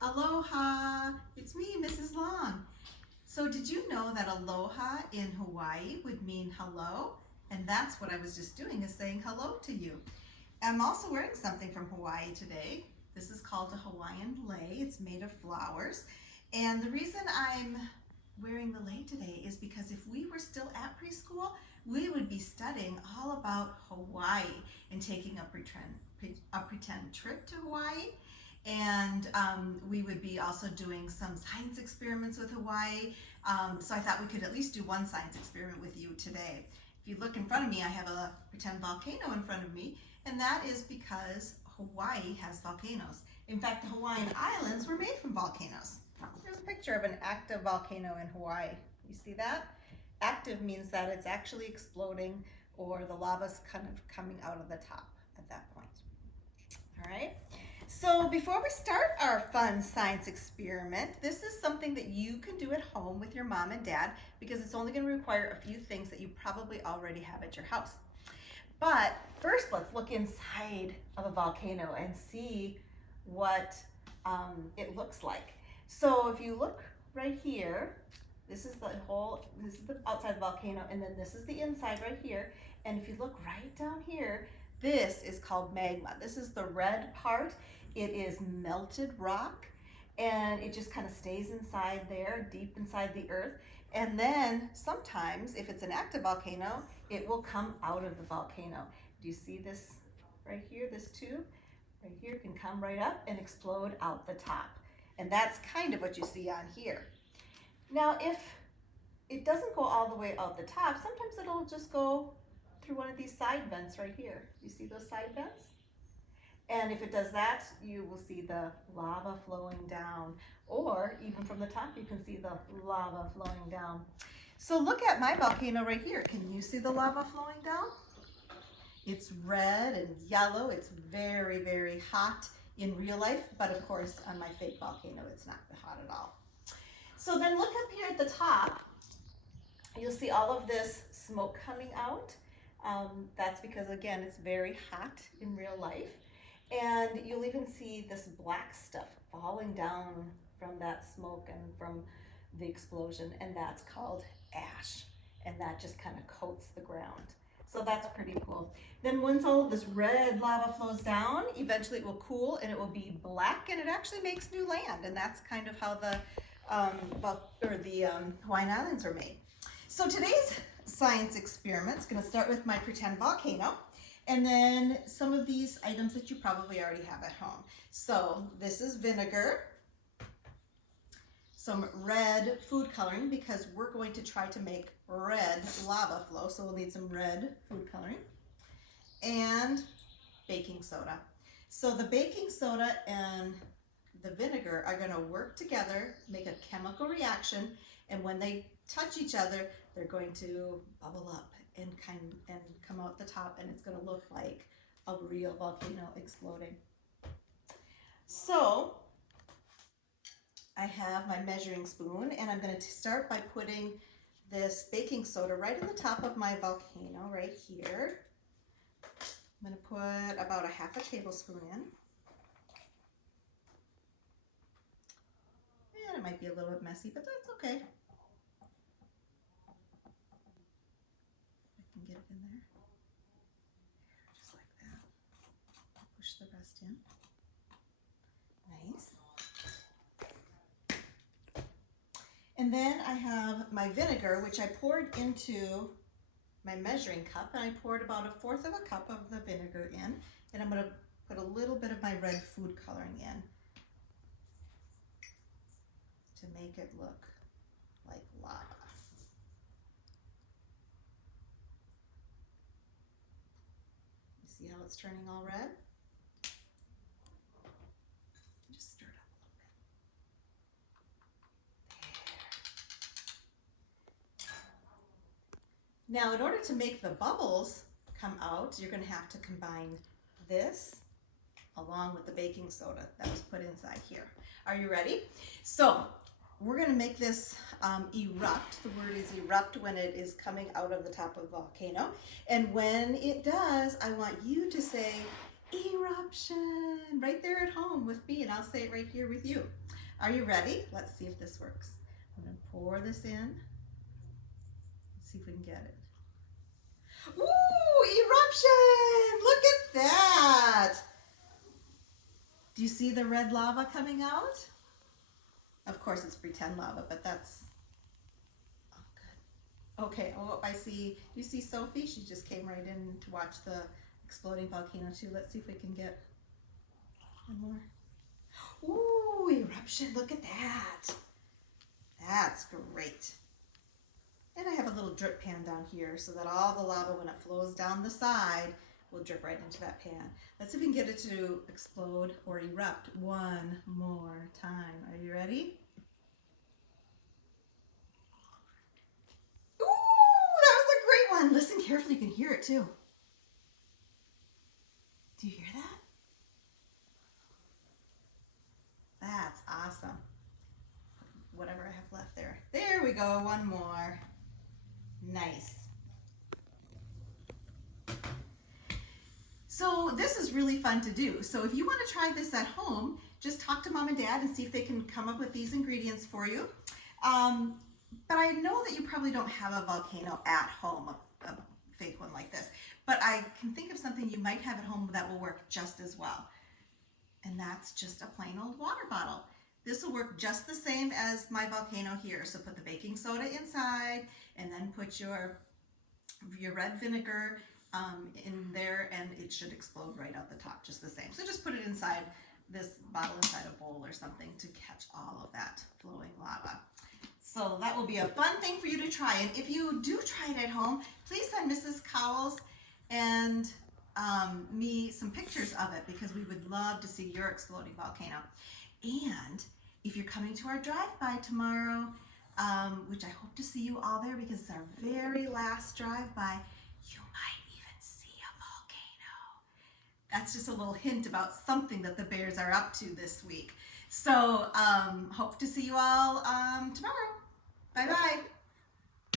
Aloha! It's me, Mrs. Long. So did you know that aloha in Hawaii would mean hello? And that's what I was just doing, is saying hello to you. I'm also wearing something from Hawaii today. This is called a Hawaiian lei. It's made of flowers. And the reason I'm wearing the lei today is because if we were still at preschool, we would be studying all about Hawaii and taking a pretend trip to Hawaii. And we would be also doing some science experiments with Hawaii. So I thought we could at least do one science experiment with you today. If you look in front of me, I have a pretend volcano in front of me, and that is because Hawaii has volcanoes. In fact, the Hawaiian Islands were made from volcanoes. Here's a picture of an active volcano in Hawaii. You see that? Active means that it's actually exploding, or the lava's kind of coming out of the top at that point. All right. So before we start our fun science experiment, this is something that you can do at home with your mom and dad, because it's only going to require a few things that you probably already have at your house. But first, let's look inside of a volcano and see what it looks like. So if you look right here, this is the outside volcano, and then this is the inside right here. And if you look right down here, this is called magma. This is the red part. It is melted rock, and it just kind of stays inside there, deep inside the earth. And then sometimes, if it's an active volcano, it will come out of the volcano. Do you see this right here, this tube? Right here can come right up and explode out the top. And that's kind of what you see on here. Now, if it doesn't go all the way out the top, sometimes it'll just go through one of these side vents right here. You see those side vents? And if it does that, you will see the lava flowing down, or even from the top, you can see the lava flowing down. So look at my volcano right here. Can you see the lava flowing down? It's red and yellow. It's very, very hot in real life, but of course on my fake volcano, it's not hot at all. So then look up here at the top. You'll see all of this smoke coming out. That's because, again, it's very hot in real life. And you'll even see this black stuff falling down from that smoke and from the explosion, and that's called ash. And that just kind of coats the ground. So that's pretty cool. Then once all of this red lava flows down, eventually it will cool and it will be black, and it actually makes new land. And that's kind of how the Hawaiian Islands are made. So today's science experiment is going to start with my pretend volcano, and then some of these items that you probably already have at home. So this is vinegar, some red food coloring, because we're going to try to make red lava flow, so we'll need some red food coloring, and baking soda. So the baking soda and the vinegar are going to work together, make a chemical reaction, and when they touch each other, they're going to bubble up and come out the top, and it's going to look like a real volcano exploding. So I have my measuring spoon, and I'm going to start by putting this baking soda right in the top of my volcano right here. I'm going to put about a half a tablespoon in. And it might be a little bit messy, but that's okay. I can get it in there. Just like that. Push the rest in. Nice. And then I have my vinegar, which I poured into my measuring cup, and I poured about 1/4 of a cup of the vinegar in, and I'm going to put a little bit of my red food coloring in to make it look like lava. You see how it's turning all red? Just stir it up a little bit. There. Now, in order to make the bubbles come out, you're going to have to combine this along with the baking soda that was put inside here. Are you ready? So we're going to make this erupt. The word is erupt when it is coming out of the top of the volcano. And when it does, I want you to say eruption right there at home with me, and I'll say it right here with you. Are you ready? Let's see if this works. I'm gonna pour this in. Let's see if we can get it. Ooh, eruption! Look at that! Do you see the red lava coming out? Of course it's pretend lava, but that's, oh good. Okay, oh I see, you see Sophie? She just came right in to watch the exploding volcano too. Let's see if we can get one more. Ooh, eruption, look at that. That's great. And I have a little drip pan down here so that all the lava, when it flows down the side, will drip right into that pan. Let's see if we can get it to explode or erupt one more time. Are you ready? Ooh, that was a great one. Listen carefully, you can hear it too. Do you hear that? That's awesome. Whatever I have left there. There we go, one more. Nice. So this is really fun to do. So if you want to try this at home, just talk to mom and dad and see if they can come up with these ingredients for you. But I know that you probably don't have a volcano at home, a fake one like this. But I can think of something you might have at home that will work just as well. And that's just a plain old water bottle. This will work just the same as my volcano here. So put the baking soda inside and then put your red vinegar in there and it should explode right out the top just the same. So just put it inside this bottle, inside a bowl or something to catch all of that flowing lava. So that will be a fun thing for you to try. And if you do try it at home, please send Mrs. Cowles and me some pictures of it because we would love to see your exploding volcano. And if you're coming to our drive-by tomorrow, which I hope to see you all there because it's our very last drive-by, you might even see a volcano. That's just a little hint about something that the bears are up to this week. So hope to see you all tomorrow. Bye-bye.